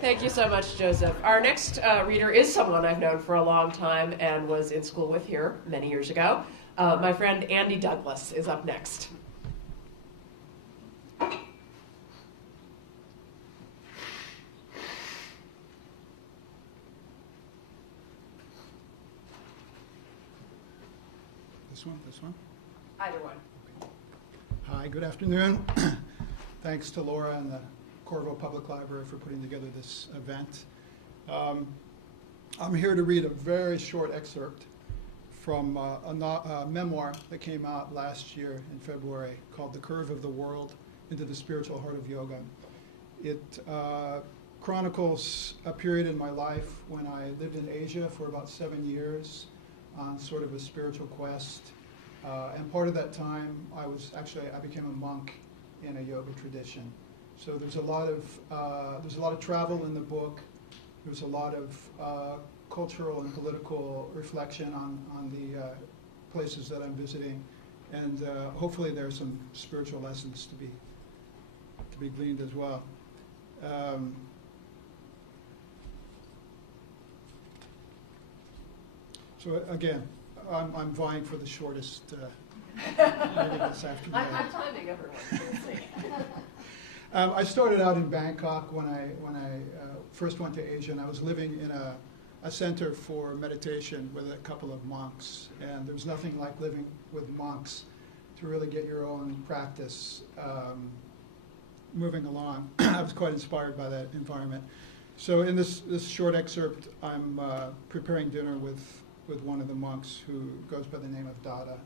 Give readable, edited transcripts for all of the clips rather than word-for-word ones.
Thank you so much, Joseph. Our next reader is someone I've known for a long time and was in school with here many years ago. My friend Andy Douglas is up next. This one? Either one. Hi, good afternoon. Thanks to Laura and the Coralville Public Library for putting together this event. I'm here to read a very short excerpt from a memoir that came out last year in February called The Curve of the World into the Spiritual Heart of Yoga. It chronicles a period in my life when I lived in Asia for about 7 years on sort of a spiritual quest. And part of that time, I became a monk in a yoga tradition. So there's a lot of travel in the book. There's a lot of cultural and political reflection on the places that I'm visiting, and hopefully there's some spiritual lessons to be gleaned as well. So again, I'm vying for the shortest meeting this afternoon. I'm timing everyone. We'll see. I started out in Bangkok when I first went to Asia, and I was living in a center for meditation with a couple of monks. And there's nothing like living with monks to really get your own practice moving along. I was quite inspired by that environment. So in this short excerpt, I'm preparing dinner with one of the monks who goes by the name of Dada.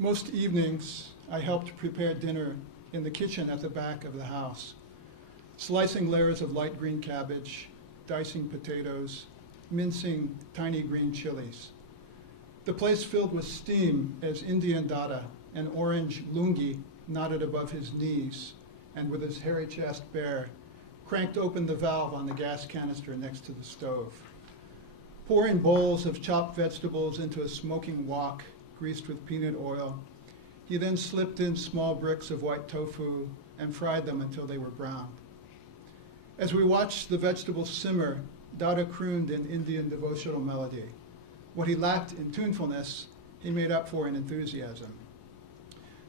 Most evenings, I helped prepare dinner in the kitchen at the back of the house, slicing layers of light green cabbage, dicing potatoes, mincing tiny green chilies. The place filled with steam as Indian Dada, an orange lungi knotted above his knees and with his hairy chest bare, cranked open the valve on the gas canister next to the stove. Pouring bowls of chopped vegetables into a smoking wok greased with peanut oil, he then slipped in small bricks of white tofu and fried them until they were brown. As we watched the vegetables simmer, Dada crooned an Indian devotional melody. What he lacked in tunefulness, he made up for in enthusiasm.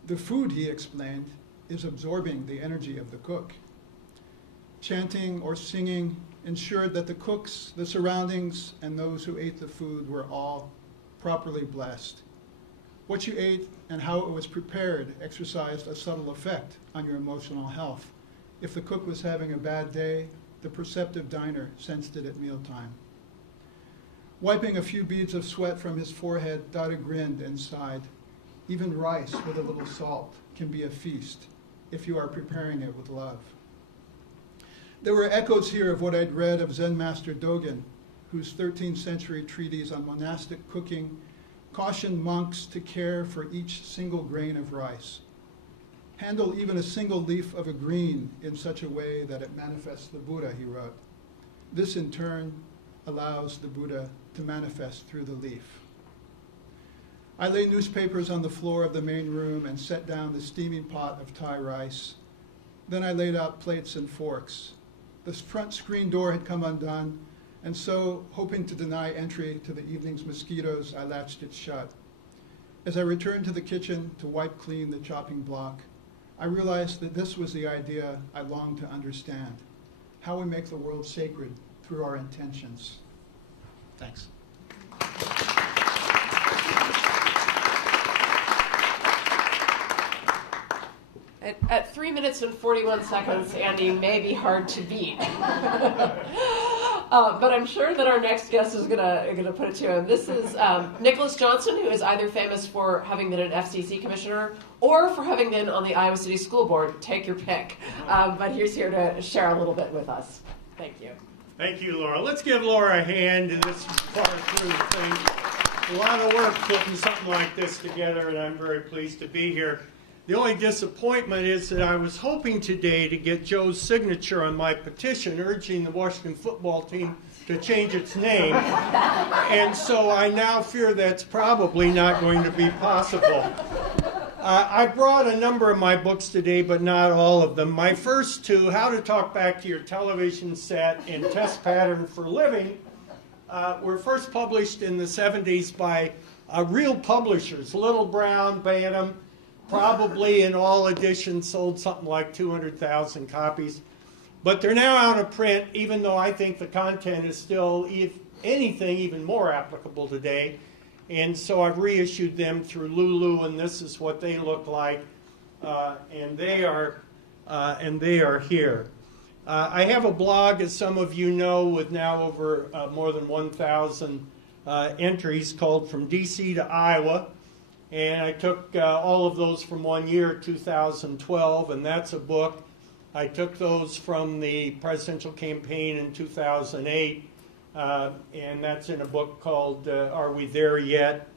The food, he explained, is absorbing the energy of the cook. Chanting or singing ensured that the cooks, the surroundings, and those who ate the food were all properly blessed. What you ate and how it was prepared exercised a subtle effect on your emotional health. If the cook was having a bad day, the perceptive diner sensed it at mealtime. Wiping a few beads of sweat from his forehead, Dada grinned and sighed. Even rice with a little salt can be a feast if you are preparing it with love. There were echoes here of what I'd read of Zen master Dogen, whose 13th century treatise on monastic cooking cautioned monks to care for each single grain of rice. Handle even a single leaf of a green in such a way that it manifests the Buddha, he wrote. This in turn allows the Buddha to manifest through the leaf. I lay newspapers on the floor of the main room and set down the steaming pot of Thai rice. Then I laid out plates and forks. The front screen door had come undone, and so, hoping to deny entry to the evening's mosquitoes, I latched it shut. As I returned to the kitchen to wipe clean the chopping block, I realized that this was the idea I longed to understand, how we make the world sacred through our intentions. Thanks. At 3 minutes and 41 seconds, Andy may be hard to beat. But I'm sure that our next guest is gonna put it to him. This is Nicholas Johnson, who is either famous for having been an FCC commissioner or for having been on the Iowa City School Board. Take your pick. But he's here to share a little bit with us. Thank you. Thank you, Laura. Let's give Laura a hand in this far through thing. A lot of work putting something like this together, and I'm very pleased to be here. The only disappointment is that I was hoping today to get Joe's signature on my petition urging the Washington football team to change its name. And so I now fear that's probably not going to be possible. I brought a number of my books today, but not all of them. My first two, How to Talk Back to Your Television Set and Test Pattern for Living, were first published in the 70s by real publishers, Little Brown, Bantam, probably in all editions sold something like 200,000 copies. But they're now out of print, even though I think the content is still, if anything, even more applicable today. And so I've reissued them through Lulu, and this is what they look like. And they are here. I have a blog, as some of you know, with now over more than 1,000 entries called From DC to Iowa. And I took all of those from 1 year, 2012, and that's a book. I took those from the presidential campaign in 2008, and that's in a book called Are We There Yet?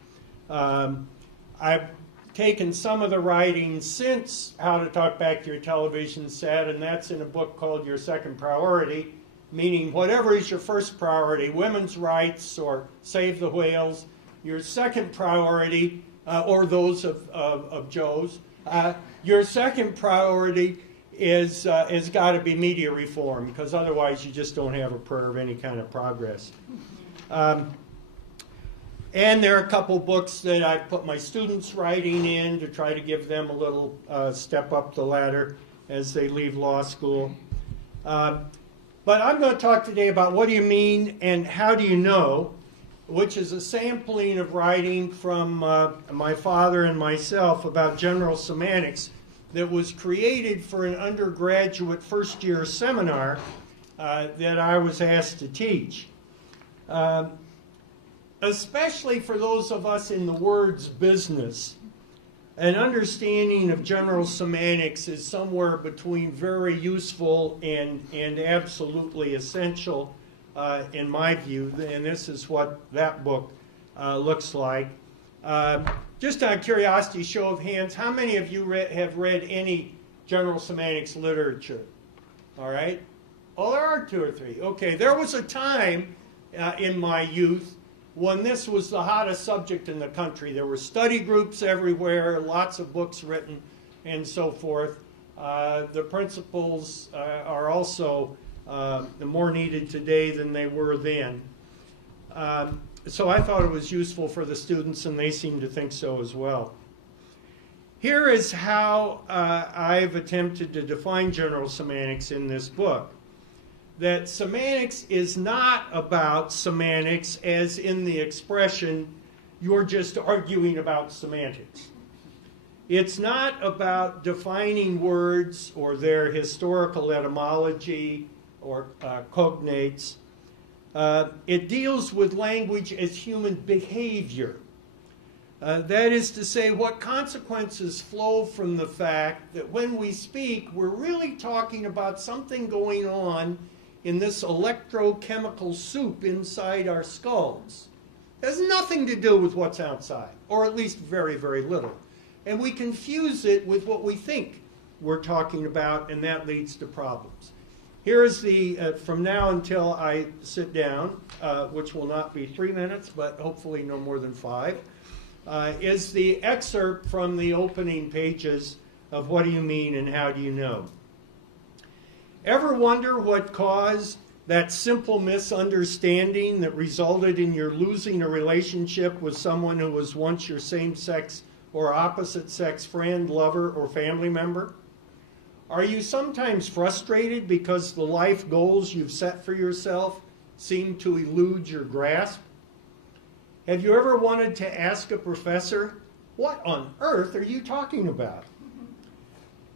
I've taken some of the writings since How to Talk Back to Your Television Set, and that's in a book called Your Second Priority, meaning whatever is your first priority, women's rights or Save the Whales, your second priority, or those of Joe's, your second priority is got to be media reform, because otherwise you just don't have a prayer of any kind of progress. And there are a couple books that I've put my students writing in to try to give them a little step up the ladder as they leave law school. But I'm going to talk today about what do you mean and how do you know, which is a sampling of writing from my father and myself about general semantics that was created for an undergraduate first-year seminar that I was asked to teach. Especially for those of us in the words business, an understanding of general semantics is somewhere between very useful and absolutely essential in my view, and this is what that book looks like. Just out of curiosity, show of hands, how many of you have read any general semantics literature? All right? Oh, there are two or three. Okay, there was a time in my youth when this was the hottest subject in the country. There were study groups everywhere, lots of books written, and so forth. The principles are also more needed today than they were then. So I thought it was useful for the students, and they seem to think so as well. Here is how I've attempted to define general semantics in this book. That semantics is not about semantics as in the expression, you're just arguing about semantics. It's not about defining words or their historical etymology or cognates. It deals with language as human behavior. That is to say, what consequences flow from the fact that when we speak, we're really talking about something going on in this electrochemical soup inside our skulls. It has nothing to do with what's outside, or at least very, very little. And we confuse it with what we think we're talking about, and that leads to problems. Here is the, from now until I sit down, which will not be 3 minutes, but hopefully no more than 5, is the excerpt from the opening pages of What Do You Mean and How Do You Know? Ever wonder what caused that simple misunderstanding that resulted in your losing a relationship with someone who was once your same-sex or opposite-sex friend, lover, or family member? Are you sometimes frustrated because the life goals you've set for yourself seem to elude your grasp? Have you ever wanted to ask a professor, what on earth are you talking about?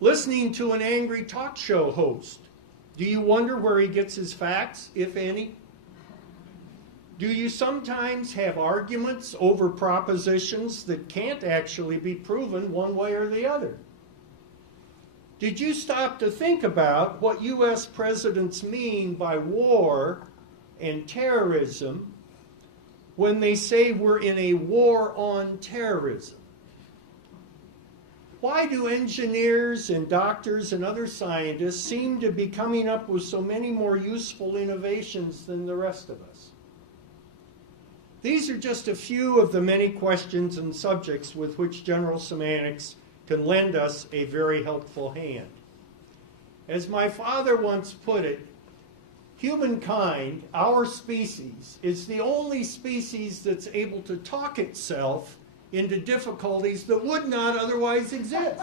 Listening to an angry talk show host, do you wonder where he gets his facts, if any? Do you sometimes have arguments over propositions that can't actually be proven one way or the other? Did you stop to think about what U.S. presidents mean by war and terrorism when they say we're in a war on terrorism? Why do engineers and doctors and other scientists seem to be coming up with so many more useful innovations than the rest of us? These are just a few of the many questions and subjects with which general semantics can lend us a very helpful hand. As my father once put it, humankind, our species, is the only species that's able to talk itself into difficulties that would not otherwise exist.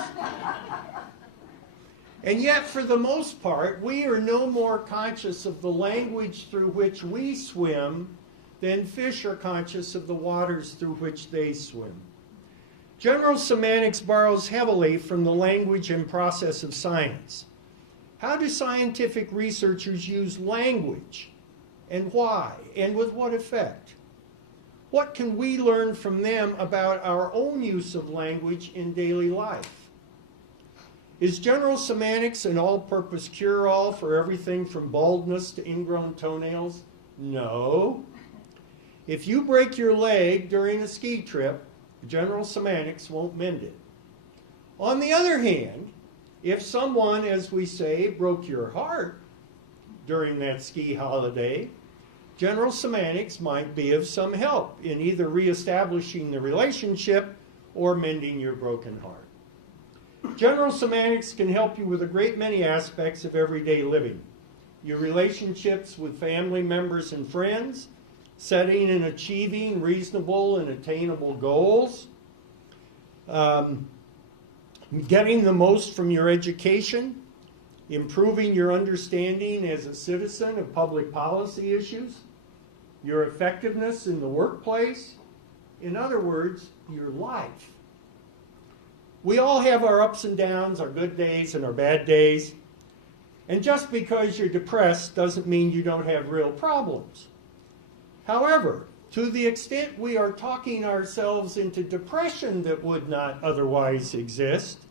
And yet, for the most part, we are no more conscious of the language through which we swim than fish are conscious of the waters through which they swim. General semantics borrows heavily from the language and process of science. How do scientific researchers use language, and why, and with what effect? What can we learn from them about our own use of language in daily life? Is general semantics an all-purpose cure-all for everything from baldness to ingrown toenails? No. If you break your leg during a ski trip, general semantics won't mend it. On the other hand, if someone, as we say, broke your heart during that ski holiday, general semantics might be of some help in either reestablishing the relationship or mending your broken heart. General semantics can help you with a great many aspects of everyday living. Your relationships with family members and friends, setting and achieving reasonable and attainable goals, getting the most from your education, improving your understanding as a citizen of public policy issues, your effectiveness in the workplace, in other words, your life. We all have our ups and downs, our good days and our bad days. And just because you're depressed doesn't mean you don't have real problems. However, to the extent we are talking ourselves into depression that would not otherwise exist,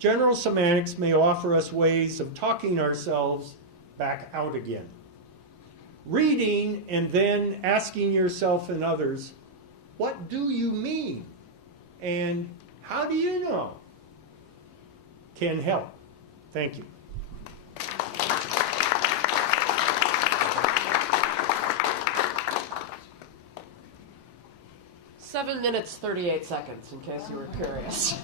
general semantics may offer us ways of talking ourselves back out again. Reading and then asking yourself and others, what do you mean? And how do you know? Can help. Thank you. Seven minutes, 38 seconds, in case you were curious.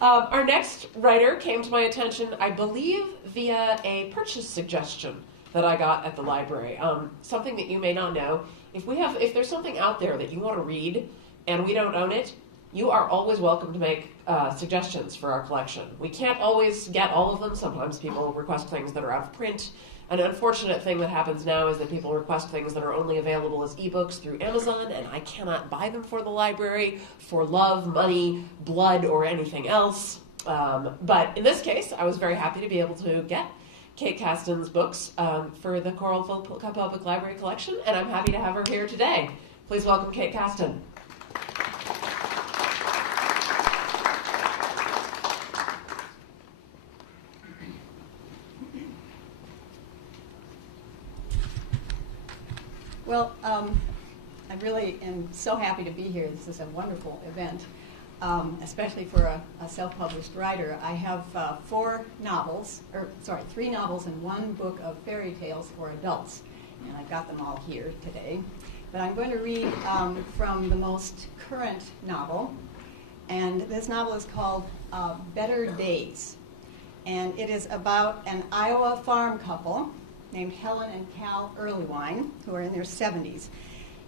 Our next writer came to my attention, I believe, via a purchase suggestion that I got at the library. Something that you may not know. If there's something out there that you want to read and we don't own it, you are always welcome to make suggestions for our collection. We can't always get all of them. Sometimes people request things that are out of print. An unfortunate thing that happens now is that people request things that are only available as ebooks through Amazon, and I cannot buy them for the library for love, money, blood, or anything else. But in this case, I was very happy to be able to get Kate Caston's books for the Coralville Public Library collection, and I'm happy to have her here today. Please welcome Kate Caston. Well, I really am so happy to be here. This is a wonderful event, especially for a self-published writer. I have three novels and one book of fairy tales for adults, and I've got them all here today. But I'm going to read from the most current novel, and this novel is called Better Days, and it is about an Iowa farm couple named Helen and Cal Earlywine, who are in their 70s.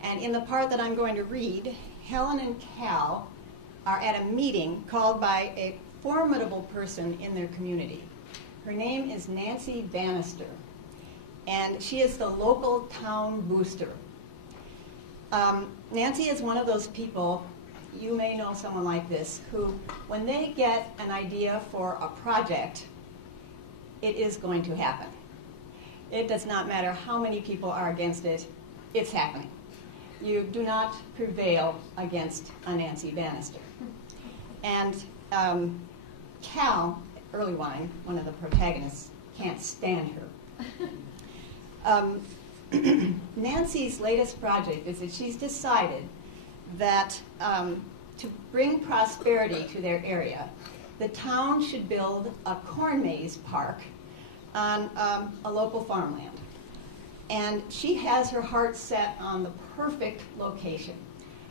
And in the part that I'm going to read, Helen and Cal are at a meeting called by a formidable person in their community. Her name is Nancy Bannister, and she is the local town booster. Nancy is one of those people, you may know someone like this, who, when they get an idea for a project, it is going to happen. It does not matter how many people are against it, it's happening. You do not prevail against a Nancy Bannister. And Cal Earlywine, one of the protagonists, can't stand her. Nancy's latest project is that she's decided that to bring prosperity to their area, the town should build a corn maze park on a local farmland. And she has her heart set on the perfect location,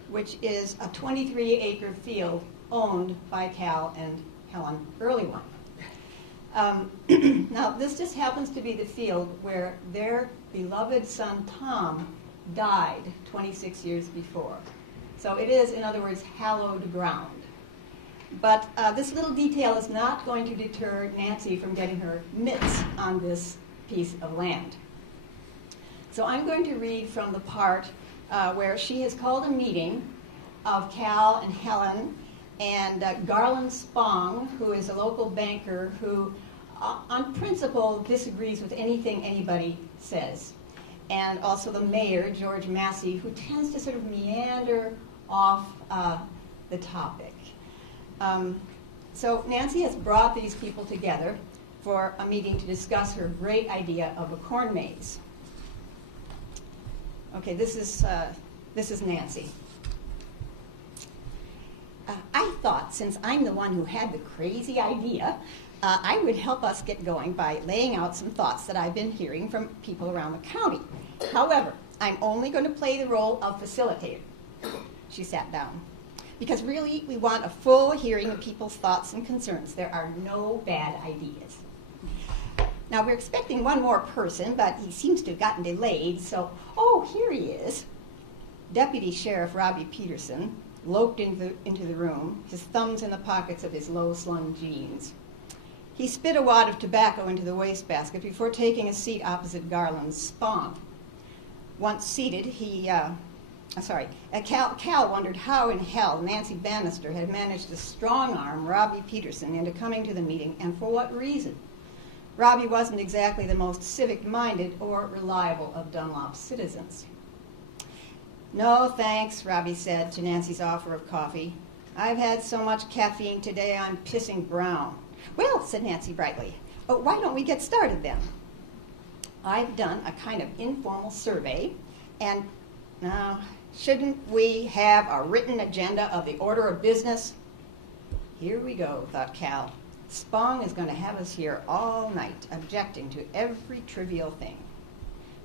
which is a 23-acre field owned by Cal and Helen Earlywine. Now, this just happens to be the field where their beloved son Tom died 26 years before. So it is, in other words, hallowed ground. But this little detail is not going to deter Nancy from getting her mitts on this piece of land. So I'm going to read from the part where she has called a meeting of Cal and Helen and Garland Spong, who is a local banker who, on principle, disagrees with anything anybody says. And also the mayor, George Massey, who tends to sort of meander off the topic. So Nancy has brought these people together for a meeting to discuss her great idea of a corn maze. Okay, this is Nancy. I thought, since I'm the one who had the crazy idea, I would help us get going by laying out some thoughts that I've been hearing from people around the county. However, I'm only going to play the role of facilitator. She sat down. Because really, we want a full hearing of people's thoughts and concerns. There are no bad ideas. Now, we're expecting one more person, but he seems to have gotten delayed, so, oh, here he is. Deputy Sheriff Robbie Peterson loped into the room, his thumbs in the pockets of his low-slung jeans. He spit a wad of tobacco into the wastebasket before taking a seat opposite Garland's Spong. Once seated, Cal wondered how in hell Nancy Bannister had managed to strong-arm Robbie Peterson into coming to the meeting, and for what reason. Robbie wasn't exactly the most civic-minded or reliable of Dunlop's citizens. "No, thanks," Robbie said to Nancy's offer of coffee. "I've had so much caffeine today, I'm pissing brown." "Well," said Nancy brightly, "why don't we get started then?" "I've done a kind of informal survey, and now, shouldn't we have a written agenda of the order of business?" Here we go, thought Cal. Spong is going to have us here all night, objecting to every trivial thing.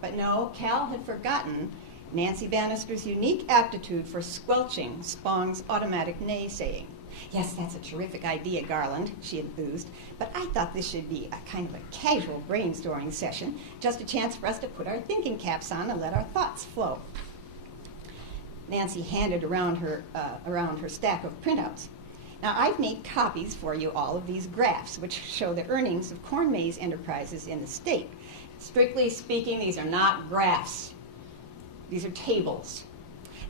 But no, Cal had forgotten Nancy Bannister's unique aptitude for squelching Spong's automatic naysaying. "Yes, that's a terrific idea, Garland," she enthused, "but I thought this should be a kind of a casual brainstorming session, just a chance for us to put our thinking caps on and let our thoughts flow." Nancy handed around her stack of printouts. "Now, I've made copies for you all of these graphs, which show the earnings of corn maze enterprises in the state. Strictly speaking, these are not graphs. These are tables."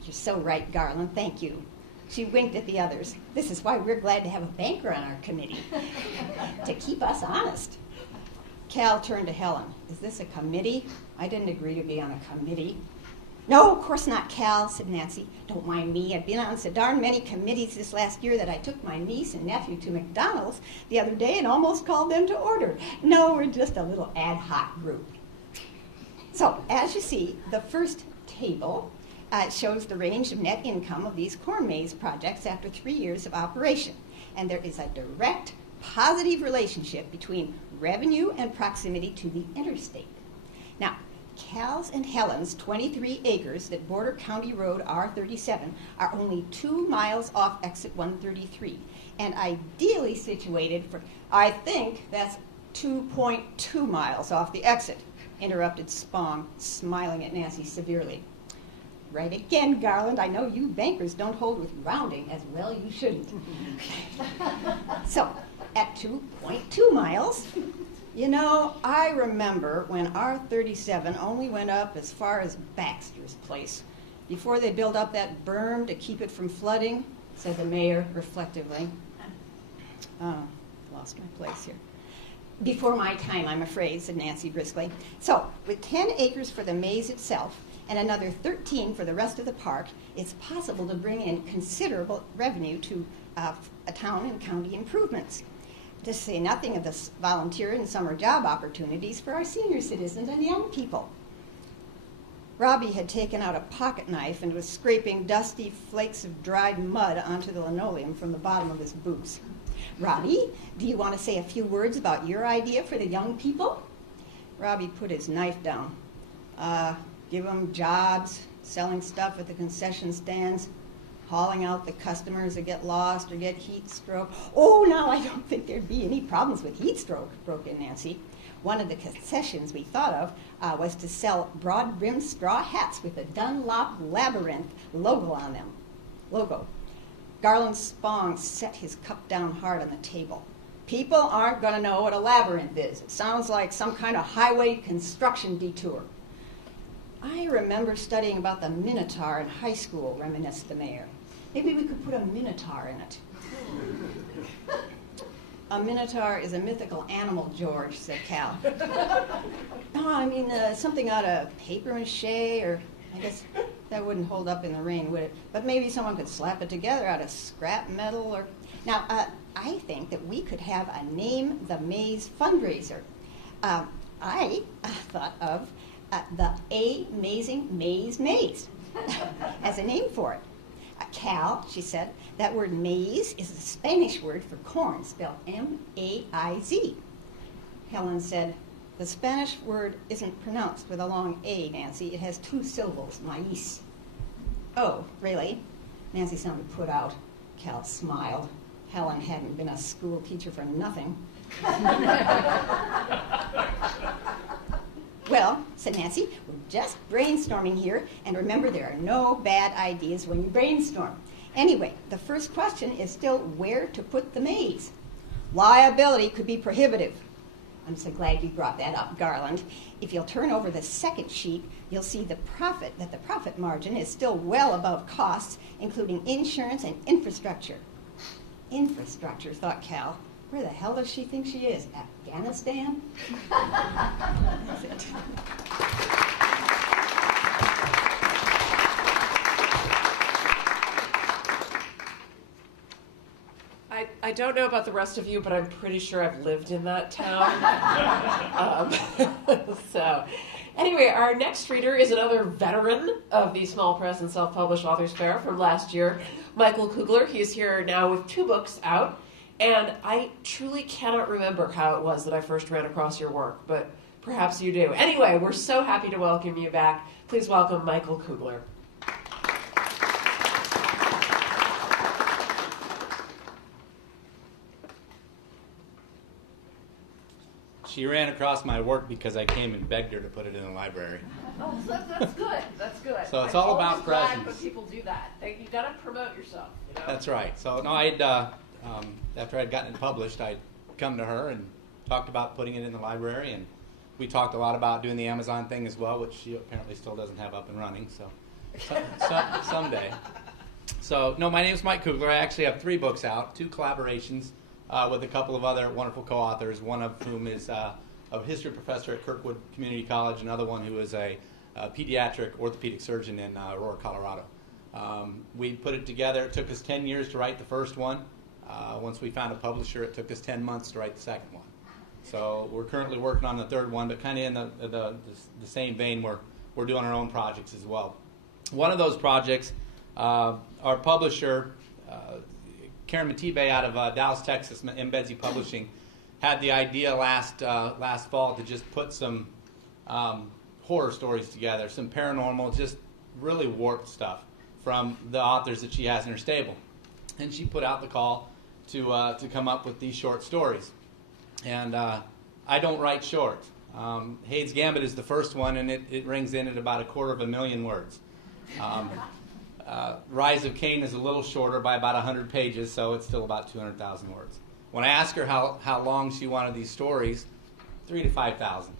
"You're so right, Garland, thank you." She winked at the others. "This is why we're glad to have a banker on our committee, to keep us honest." Cal turned to Helen. "Is this a committee? I didn't agree to be on a committee." "No, of course not, Cal," said Nancy. "Don't mind me. I've been on so darn many committees this last year that I took my niece and nephew to McDonald's the other day and almost called them to order. No, we're just a little ad hoc group." So, as you see, the first table shows the range of net income of these corn maze projects after 3 years of operation. And there is a direct, positive relationship between revenue and proximity to the interstate. Now, Cal's and Helen's 23 acres that border County Road R37 are only 2 miles off exit 133 and ideally situated for, "I think that's 2.2 miles off the exit," interrupted Spong, smiling at Nancy severely. "Right again, Garland. I know you bankers don't hold with rounding as well you shouldn't." So, at 2.2 miles, you know, I remember when R37 only went up as far as Baxter's place before they built up that berm to keep it from flooding, said the mayor reflectively. Lost my place here. "Before my time, I'm afraid," said Nancy briskly. "So, with 10 acres for the maze itself and another 13 for the rest of the park, it's possible to bring in considerable revenue to a town and county improvements. To say nothing of the volunteer and summer job opportunities for our senior citizens and young people." Robbie had taken out a pocket knife and was scraping dusty flakes of dried mud onto the linoleum from the bottom of his boots. "Robbie, do you want to say a few words about your idea for the young people?" Robbie put his knife down. "Give them jobs, selling stuff at the concession stands." hauling out the customers that get lost or get heat stroke. Oh, now I don't think there'd be any problems with heat stroke, broke in Nancy. One of the concessions we thought of was to sell broad-brimmed straw hats with a Dunlop Labyrinth logo on them. Garland Spong set his cup down hard on the table. People aren't going to know what a labyrinth is. It sounds like some kind of highway construction detour. I remember studying about the Minotaur in high school, reminisced the mayor. Maybe we could put a Minotaur in it. A Minotaur is a mythical animal, George, said Cal. No, I mean something out of paper mache, or I guess that wouldn't hold up in the rain, would it? But maybe someone could slap it together out of scrap metal, or... Now, I think that we could have a Name the Maze fundraiser. I thought of the Amazing Maze Maze as a name for it. Cal, she said, that word maize is a Spanish word for corn, spelled M-A-I-Z. Helen said, the Spanish word isn't pronounced with a long A, Nancy. It has 2 syllables, maíz. Oh, really? Nancy sounded put out. Cal smiled. Helen hadn't been a school teacher for nothing. Well, said Nancy, we're just brainstorming here, and remember there are no bad ideas when you brainstorm. Anyway, the first question is still where to put the maze. Liability could be prohibitive. I'm so glad you brought that up, Garland. If you'll turn over the second sheet, you'll see that the profit margin is still well above costs, including insurance and infrastructure. Infrastructure, thought Cal. Where the hell does she think she is? Afghanistan? That's it. I don't know about the rest of you, but I'm pretty sure I've lived in that town. So, anyway, our next reader is another veteran of the Small Press and Self-Published Authors Fair from last year, Michael Kugler. He's here now with 2 books out, and I truly cannot remember how it was that I first ran across your work, but perhaps you do. Anyway, we're so happy to welcome you back. Please welcome Michael Kugler. She ran across my work because I came and begged her to put it in the library. Oh, that's good. That's good. So it's all about presence. I'm glad when people do that. You got to promote yourself. You know? That's right. So no, I'd after I'd gotten it published, I'd come to her and talked about putting it in the library, and we talked a lot about doing the Amazon thing as well, which she apparently still doesn't have up and running. So someday. So no, my name is Mike Kugler. I actually have 3 books out, 2 collaborations. With a couple of other wonderful co-authors, one of whom is a history professor at Kirkwood Community College, another one who is a pediatric orthopedic surgeon in Aurora, Colorado. We put it together. It took us 10 years to write the first one. Once we found a publisher, it took us 10 months to write the second one. So we're currently working on the third one, but kind of in the same vein, we're doing our own projects as well. One of those projects, our publisher, Karen Matibe out of Dallas, Texas, Embedzi Publishing, had the idea last fall to just put some horror stories together, some paranormal, just really warped stuff from the authors that she has in her stable. And she put out the call to come up with these short stories. And I don't write short. Hade's Gambit is the first one, and it rings in at about 250,000 words. Rise of Cain is a little shorter by about 100 pages, so it's still about 200,000 words. When I asked her how long she wanted these stories, 3,000 to 5,000.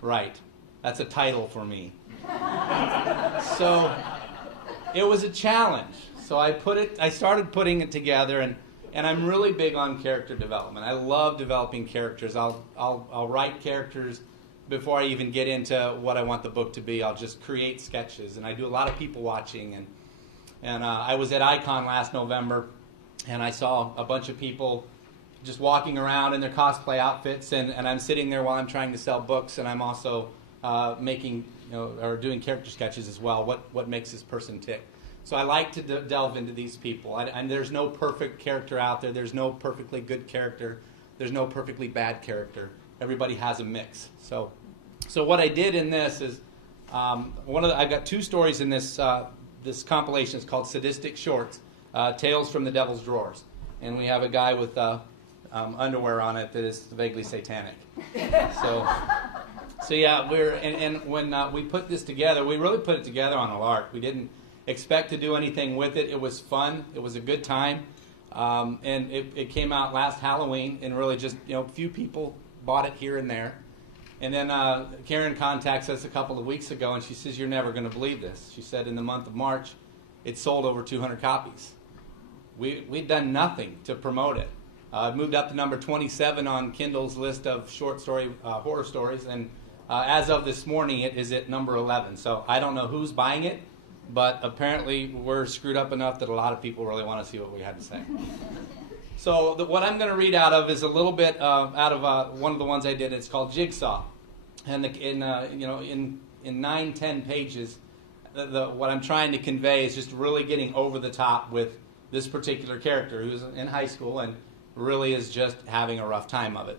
Right. That's a title for me. So it was a challenge. So I started putting it together, and I'm really big on character development. I love developing characters. I'll write characters before I even get into what I want the book to be. I'll just create sketches, and I do a lot of people watching. And I was at Icon last November, and I saw a bunch of people just walking around in their cosplay outfits, and I'm sitting there while I'm trying to sell books, and I'm also making, or doing character sketches as well. What makes this person tick? So I like to delve into these people. And there's no perfect character out there. There's no perfectly good character. There's no perfectly bad character. Everybody has a mix. So what I did in this is I've got 2 stories in this this compilation is called Sadistic Shorts, Tales from the Devil's Drawers. And we have a guy with underwear on it that is vaguely satanic. So yeah, when we put this together, we really put it together on a lark. We didn't expect to do anything with it. It was fun. It was a good time. And it came out last Halloween, and really just, a few people bought it here and there. And then Karen contacts us a couple of weeks ago, and she says, "You're never going to believe this." She said in the month of March, it sold over 200 copies. We'd done nothing to promote it. It moved up to number 27 on Kindle's list of short story horror stories, and as of this morning, it is at number 11. So I don't know who's buying it, but apparently we're screwed up enough that a lot of people really want to see what we had to say. So what I'm going to read out of is a little bit out of one of the ones I did. It's called Jigsaw, and in 9-10 pages, what I'm trying to convey is just really getting over the top with this particular character who's in high school and really is just having a rough time of it.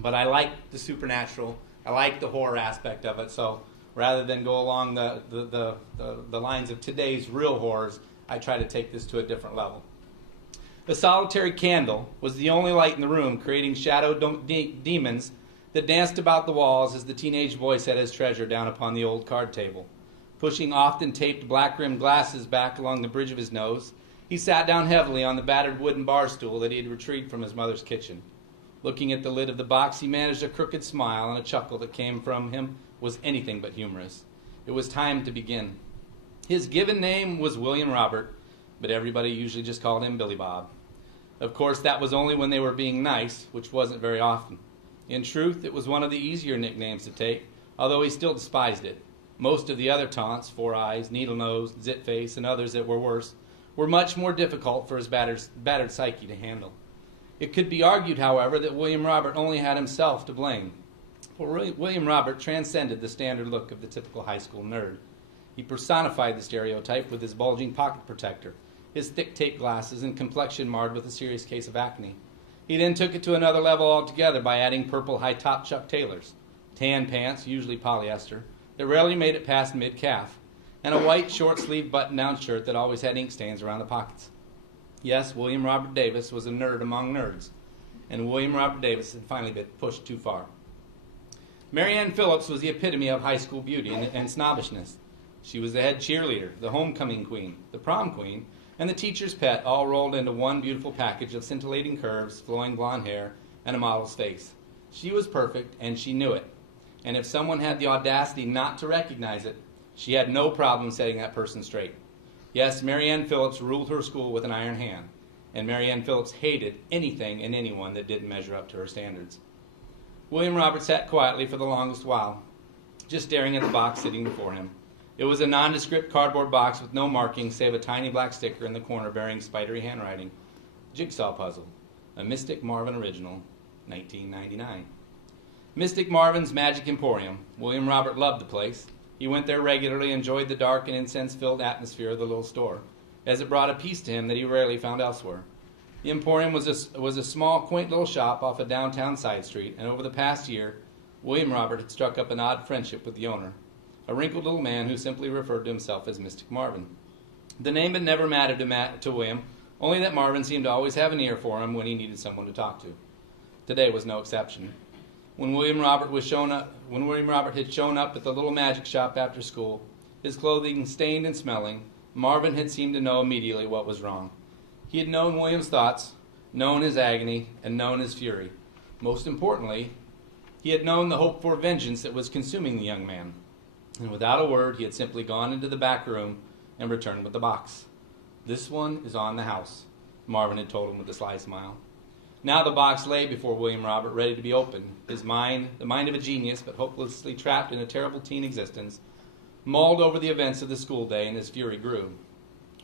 But I like the supernatural. I like the horror aspect of it. So rather than go along the lines of today's real horrors, I try to take this to a different level. The solitary candle was the only light in the room, creating shadow demons that danced about the walls as the teenage boy set his treasure down upon the old card table. Pushing often taped black-rimmed glasses back along the bridge of his nose, he sat down heavily on the battered wooden bar stool that he had retrieved from his mother's kitchen. Looking at the lid of the box, he managed a crooked smile, and a chuckle that came from him was anything but humorous. It was time to begin. His given name was William Robert, but everybody usually just called him Billy Bob. Of course, that was only when they were being nice, which wasn't very often. In truth, it was one of the easier nicknames to take, although he still despised it. Most of the other taunts, Four Eyes, Needle Nose, Zit Face, and others that were worse, were much more difficult for his battered psyche to handle. It could be argued, however, that William Robert only had himself to blame. For William Robert transcended the standard look of the typical high school nerd. He personified the stereotype with his bulging pocket protector, his thick tape glasses, and complexion marred with a serious case of acne. He then took it to another level altogether by adding purple high-top Chuck Taylors, tan pants, usually polyester, that rarely made it past mid-calf, and a white short-sleeved button-down shirt that always had ink stains around the pockets. Yes, William Robert Davis was a nerd among nerds, and William Robert Davis had finally been pushed too far. Marianne Phillips was the epitome of high school beauty and snobbishness. She was the head cheerleader, the homecoming queen, the prom queen, and the teacher's pet, all rolled into one beautiful package of scintillating curves, flowing blonde hair, and a model's face. She was perfect, and she knew it. And if someone had the audacity not to recognize it, she had no problem setting that person straight. Yes, Marianne Phillips ruled her school with an iron hand, and Marianne Phillips hated anything and anyone that didn't measure up to her standards. William Robert sat quietly for the longest while, just staring at the box sitting before him. It was a nondescript cardboard box with no markings save a tiny black sticker in the corner bearing spidery handwriting. Jigsaw Puzzle, a Mystic Marvin original, 1999. Mystic Marvin's Magic Emporium. William Robert loved the place. He went there regularly, enjoyed the dark and incense-filled atmosphere of the little store, as it brought a peace to him that he rarely found elsewhere. The Emporium was a small, quaint little shop off a downtown side street, and over the past year, William Robert had struck up an odd friendship with the owner, a wrinkled little man who simply referred to himself as Mystic Marvin. The name had never mattered to William, only that Marvin seemed to always have an ear for him when he needed someone to talk to. Today was no exception. When William Robert had shown up at the little magic shop after school, his clothing stained and smelling, Marvin had seemed to know immediately what was wrong. He had known William's thoughts, known his agony, and known his fury. Most importantly, he had known the hope for vengeance that was consuming the young man. And without a word, he had simply gone into the back room and returned with the box. "This one is on the house," Marvin had told him with a sly smile. Now the box lay before William Robert, ready to be opened. His mind, the mind of a genius, but hopelessly trapped in a terrible teen existence, mulled over the events of the school day, and his fury grew.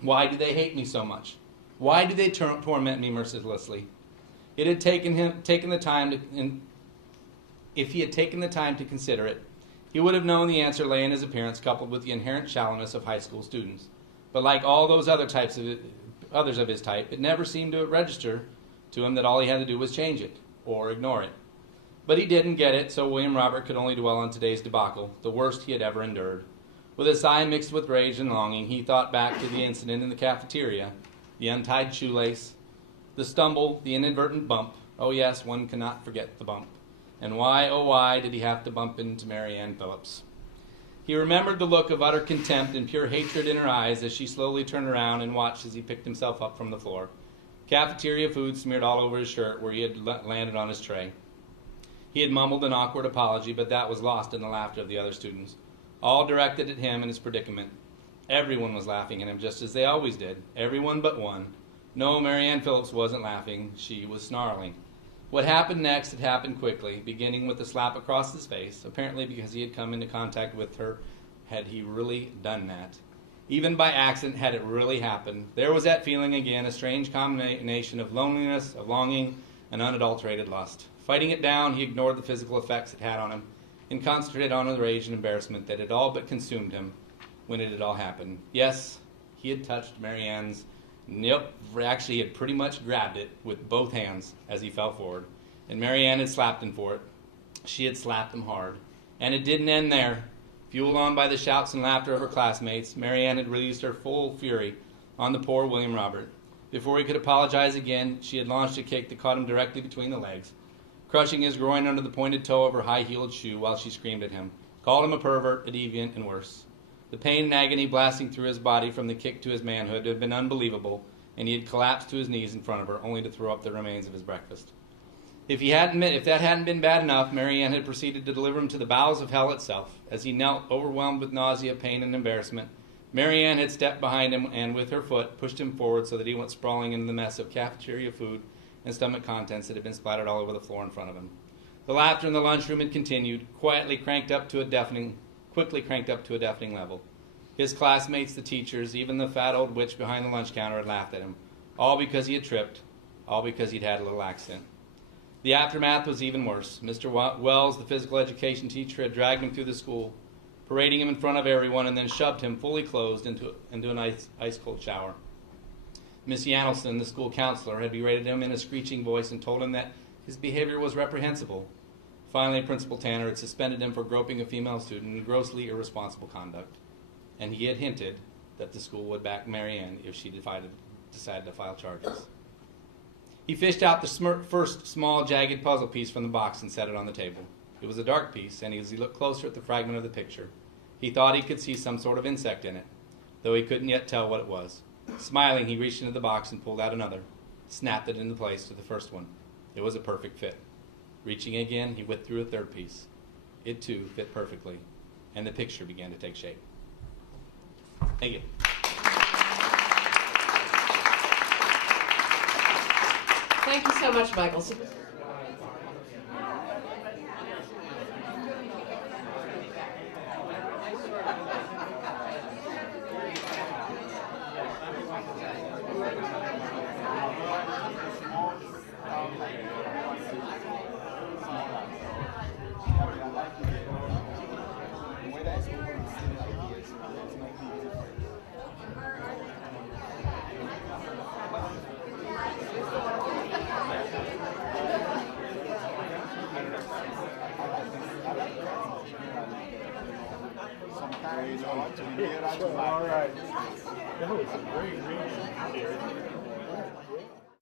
Why do they hate me so much? Why do they torment me mercilessly? If he had taken the time to consider it, he would have known the answer lay in his appearance, coupled with the inherent shallowness of high school students. But like all those others of his type, it never seemed to register to him that all he had to do was change it, or ignore it. But he didn't get it, so William Robert could only dwell on today's debacle, the worst he had ever endured. With a sigh mixed with rage and longing, he thought back to the incident in the cafeteria, the untied shoelace, the stumble, the inadvertent bump. Oh yes, one cannot forget the bump. And why, oh why, did he have to bump into Marianne Phillips? He remembered the look of utter contempt and pure hatred in her eyes as she slowly turned around and watched as he picked himself up from the floor. Cafeteria food smeared all over his shirt where he had landed on his tray. He had mumbled an awkward apology, but that was lost in the laughter of the other students, all directed at him and his predicament. Everyone was laughing at him, just as they always did. Everyone but one. No, Marianne Phillips wasn't laughing. She was snarling. What happened next had happened quickly, beginning with a slap across his face, apparently because he had come into contact with her. Had he really done that? Even by accident, had it really happened? There was that feeling again, a strange combination of loneliness, of longing, and unadulterated lust. Fighting it down, he ignored the physical effects it had on him and concentrated on the rage and embarrassment that had all but consumed him when it had all happened. Yes, he had touched Marianne's. Nope, actually, he had pretty much grabbed it with both hands as he fell forward. And Marianne had slapped him for it. She had slapped him hard. And it didn't end there. Fueled on by the shouts and laughter of her classmates, Marianne had released her full fury on the poor William Robert. Before he could apologize again, she had launched a kick that caught him directly between the legs, crushing his groin under the pointed toe of her high-heeled shoe while she screamed at him, called him a pervert, a deviant, and worse. The pain and agony blasting through his body from the kick to his manhood had been unbelievable, and he had collapsed to his knees in front of her, only to throw up the remains of his breakfast. If that hadn't been bad enough, Marianne had proceeded to deliver him to the bowels of hell itself. As he knelt, overwhelmed with nausea, pain, and embarrassment, Marianne had stepped behind him and, with her foot, pushed him forward so that he went sprawling into the mess of cafeteria food and stomach contents that had been splattered all over the floor in front of him. The laughter in the lunchroom had continued, quickly cranked up to a deafening level. His classmates, the teachers, even the fat old witch behind the lunch counter had laughed at him, all because he had tripped, all because he'd had a little accident. The aftermath was even worse. Mr. Wells, the physical education teacher, had dragged him through the school, parading him in front of everyone, and then shoved him, fully clothed, into an ice-cold shower. Miss Yannelson, the school counselor, had berated him in a screeching voice and told him that his behavior was reprehensible. Finally, Principal Tanner had suspended him for groping a female student in grossly irresponsible conduct, and he had hinted that the school would back Marianne if she decided to file charges. He fished out the first small, jagged puzzle piece from the box and set it on the table. It was a dark piece, and as he looked closer at the fragment of the picture, he thought he could see some sort of insect in it, though he couldn't yet tell what it was. Smiling, he reached into the box and pulled out another, snapped it into place to the first one. It was a perfect fit. Reaching again, he whipped through a third piece. It, too, fit perfectly, and the picture began to take shape. Thank you. Thank you so much, Michael. All right. That was a great reading.